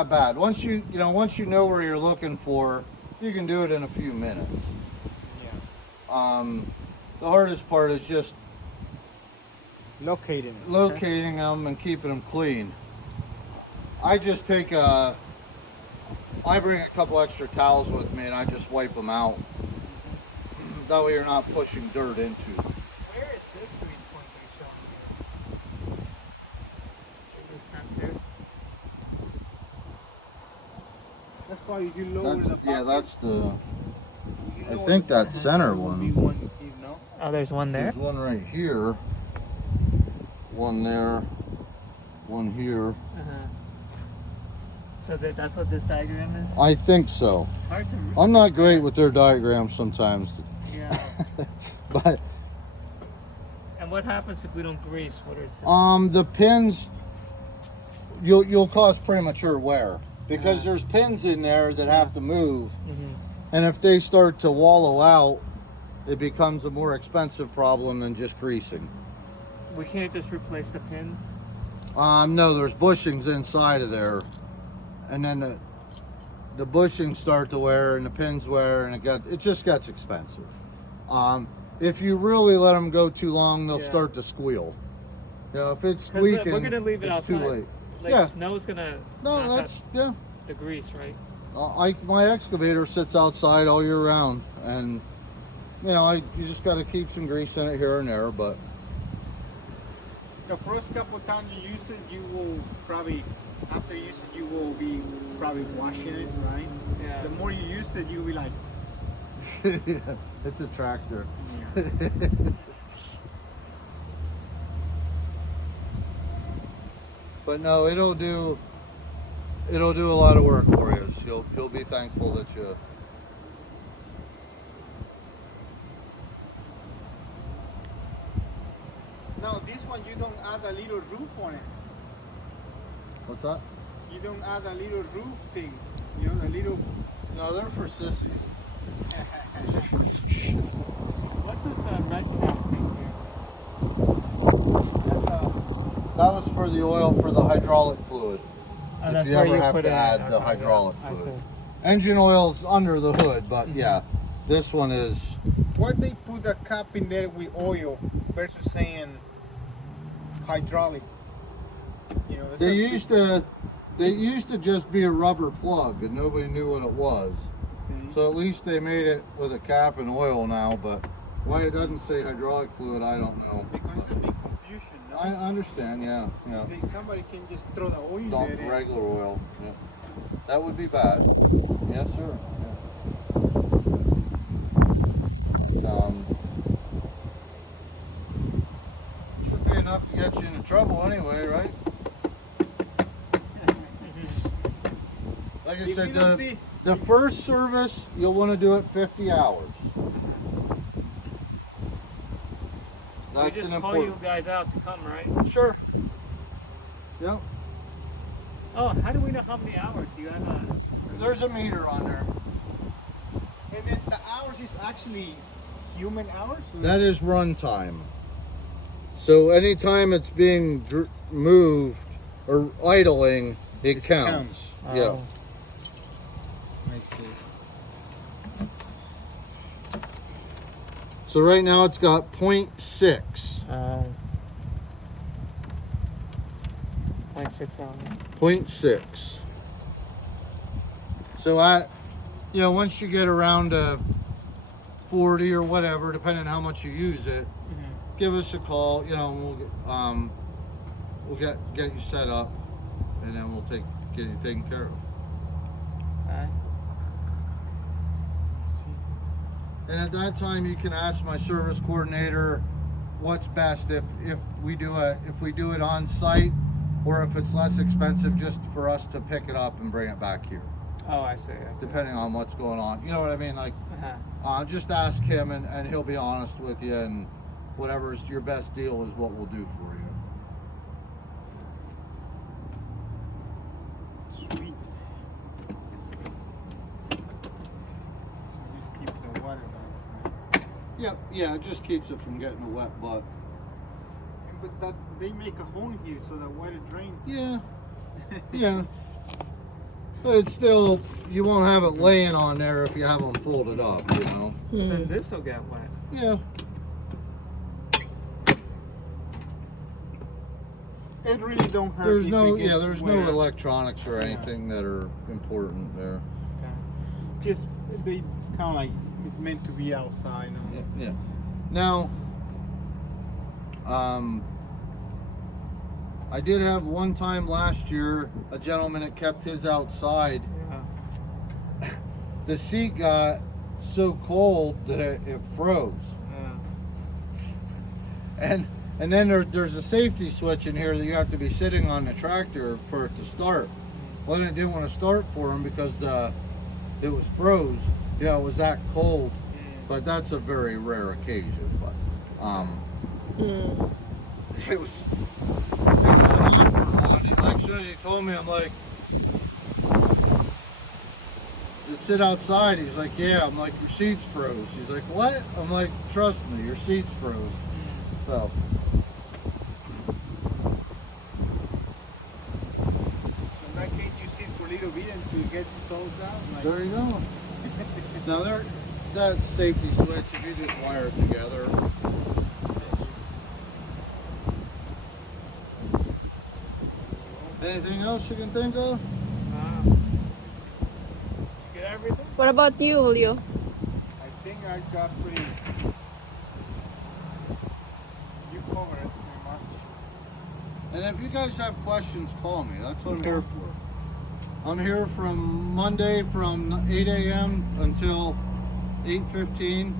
Not bad. Once you know where you're looking for, you can do it in a few minutes. Yeah. The hardest part is just Locating it. locating them and keeping them clean. I just take I bring a couple extra towels with me and I just wipe them out. That way you're not pushing dirt into. Where is this grease point you're showing here? In the center. That's why you lower the bucket. Yeah, that's the. You I lower think the that bucket, center there will be one. one, you know? Oh, there's one there? There's one right here. One there. One here. Uh-huh. So that's what this diagram is? I think so. It's hard to read. I'm not great with their diagrams sometimes. Yeah. But And what happens if we don't grease? What is it? the pins you'll cause premature wear because there's pins in there that have to move, and if they start to wallow out, it becomes a more expensive problem than just greasing. We can't just replace the pins? No, there's bushings inside of there, and then the bushings start to wear and the pins wear, and it just gets expensive. If you really let them go too long, they'll start to squeal. You know, if it's squeaking, we're gonna leave it it's outside. too late. Like Yeah. snow's gonna No, knock that's out the grease, right? my excavator sits outside all year round, and you just got to keep some grease in it here and there. But The first couple of times you use it, you will probably, after you use it, you will be probably washing it, right? Yeah. The more you use it, you'll be like, it's a tractor. yeah. But no, it'll do a lot of work for you. So you'll be thankful that you. Now this one, you don't add a little roof on it. What's that? You don't add a little roof thing. You know, the little. No, they're for sissies. What's this red cap thing here? That was for the oil for the hydraulic fluid. Oh, If that's you where ever you have put to it in. add the Okay, hydraulic yeah, I fluid. see. Engine oil's under the hood, but yeah, this one is. Why they put a cap in there with oil versus saying hydraulic? You know, They used to just be a rubber plug, and nobody knew what it was. So at least they made it with a cap and oil now. But why it doesn't say hydraulic fluid, I don't know. because it's a big confusion. No? I understand, yeah. Somebody can just throw the oil Dump there. regular oil. Yeah. That would be bad. Yes, sir. Yeah. But, should be enough to get you into trouble anyway, right? Like I If said, you don't see- the first service, you'll want to do it 50 hours. We That's just an call you important. guys out to come, right? Sure. Yep. Oh, how do we know how many hours? Do you have a... There's a meter on there. And then the hours is actually human hours? That is run time. So anytime it's being moved or idling, it It counts. Oh. Yeah. I see. So right now it's got 0.6. 0.6 hours. 0.6. So once you get around to 40 or whatever, depending on how much you use it, give us a call. And we'll get you set up, and then we'll get you taken care of. Okay. And at that time, you can ask my service coordinator what's best if we do it on site, or if it's less expensive just for us to pick it up and bring it back here, Oh, I see. depending on what's going on. You know what I mean? Like, Uh-huh. just ask him, and he'll be honest with you, and whatever's your best deal is what we'll do for you. Sweet. So this keeps the water down. Right? Yep, yeah, it just keeps it from getting a wet butt. But that they make a hole here so the water drains. Yeah, yeah. But it's still, you won't have it laying on there if you have them folded up, you know? Then this will get wet. Yeah. It really don't hurt. There's if no, it gets there's no wet. electronics or anything that are important there. Okay. Just they kind of like it's meant to be outside. No? Yeah. Now, I did have one time last year a gentleman that kept his outside. Yeah. The seat got so cold that it froze. Yeah. And then there's a safety switch in here that you have to be sitting on the tractor for it to start. Well, it didn't want to start for him because it was froze. Yeah, it was that cold. But that's a very rare occasion. But it was an awkward one. And like as soon as he told me, I'm like, to sit outside. He's like, yeah. I'm like, your seat's froze. He's like, what? I'm like, trust me, your seat's froze. So. In that case, you sit for a little bit until it gets stalls out. Like, There you go. Now that safety switch, if you just wire it together. Anything else you can think of? You get everything? What about you, Julio? I think I got pretty. You covered it pretty much. And if you guys have questions, call me. That's what I'm here for. I'm here from Monday from 8 a.m. until 8:15.